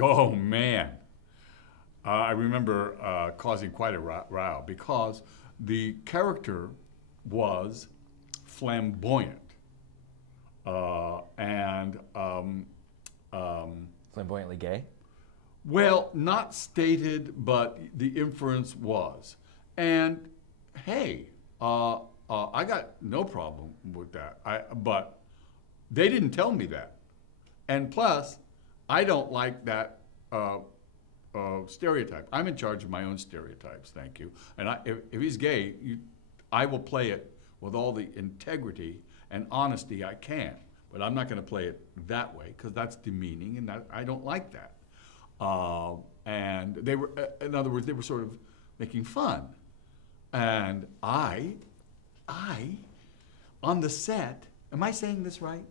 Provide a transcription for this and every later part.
Oh, man. I remember causing quite a row because the character was flamboyant. And Flamboyantly gay? well, not stated, but the inference was. And hey, I got no problem with that. But they didn't tell me that. And plus, I don't like that stereotype. I'm in charge of my own stereotypes, thank you. And if he's gay, I will play it with all the integrity and honesty I can. But I'm not going to play it that way because that's demeaning, and I don't like that. And they were, in other words, they were sort of making fun. And I, on the set, am I saying this right?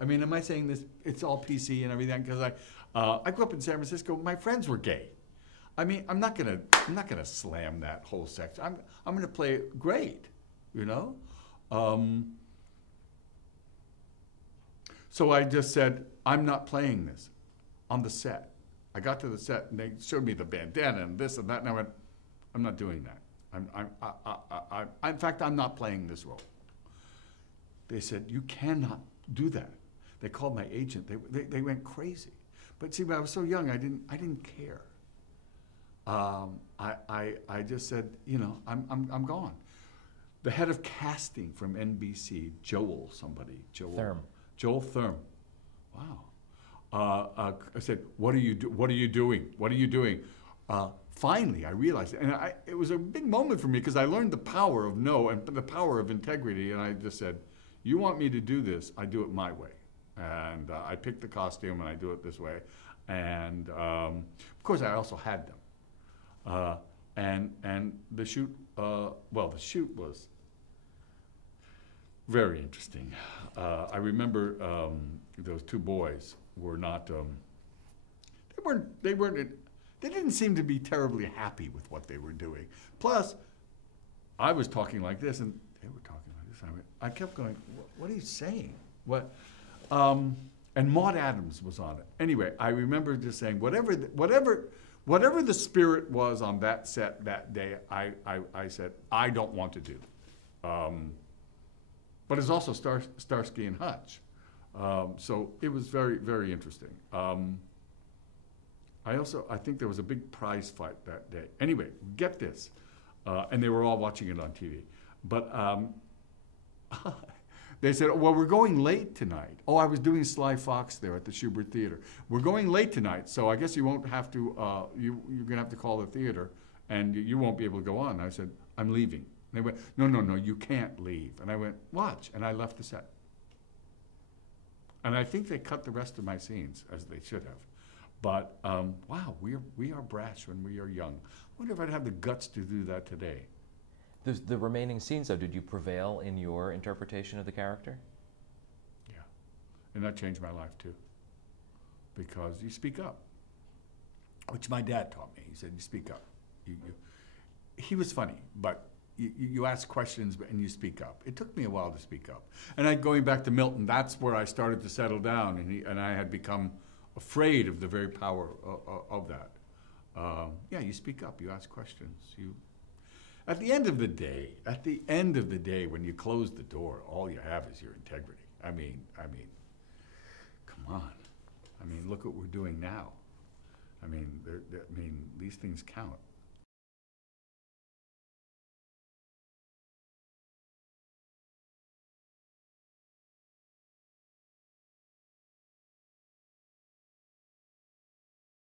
I mean, am I saying this? It's all PC and everything because I grew up in San Francisco. My friends were gay. I mean, I'm not gonna slam that whole section. I'm gonna play it great, you know. So I just said, I'm not playing this on the set. I got to the set and they showed me the bandana and this and that, and I went, I'm not doing that. In fact, I'm not playing this role. They said, you cannot do that. They called my agent. They went crazy. But see, when I was so young, I didn't care. I just said, you know, I'm gone. The head of casting from NBC, Joel Thurm. Joel Thurm. Wow. I said, what are you doing? What are you doing? Finally, I realized it. And it was a big moment for me because I learned the power of no and the power of integrity. And I just said, you want me to do this, I do it my way. And I pick the costume and I do it this way. And of course, I also had them. And the shoot, the shoot was very interesting. I remember those two boys were not, they didn't seem to be terribly happy with what they were doing. Plus, I was talking like this and they were talking like this. I kept going, what are you saying? What? And Maude Adams was on it. Anyway, I remember just saying, whatever the spirit was on that set that day, I said, I don't want to do. But it's also Starsky and Hutch. So it was very, very interesting. I think there was a big prize fight that day. Anyway, get this. And they were all watching it on TV. But they said, well, we're going late tonight. Oh, I was doing Sly Fox there at the Schubert Theater. We're going late tonight, so I guess you won't have to, you're going to have to call the theater, and you won't be able to go on. And I said, I'm leaving. And they went, no, you can't leave. And I went, watch. And I left the set. And I think they cut the rest of my scenes, as they should have. But, wow, we are brash when we are young. I wonder if I'd have the guts to do that today. The remaining scenes, though, did you prevail in your interpretation of the character? Yeah. And that changed my life, too. Because you speak up. Which my dad taught me. He said, you speak up. He was funny, but you ask questions and you speak up. It took me a while to speak up. And going back to Milton, that's where I started to settle down, and I had become afraid of the very power of that. Yeah, you speak up, you ask questions. At the end of the day, when you close the door, all you have is your integrity. I mean, come on. I mean, look what we're doing now. I mean, these things count.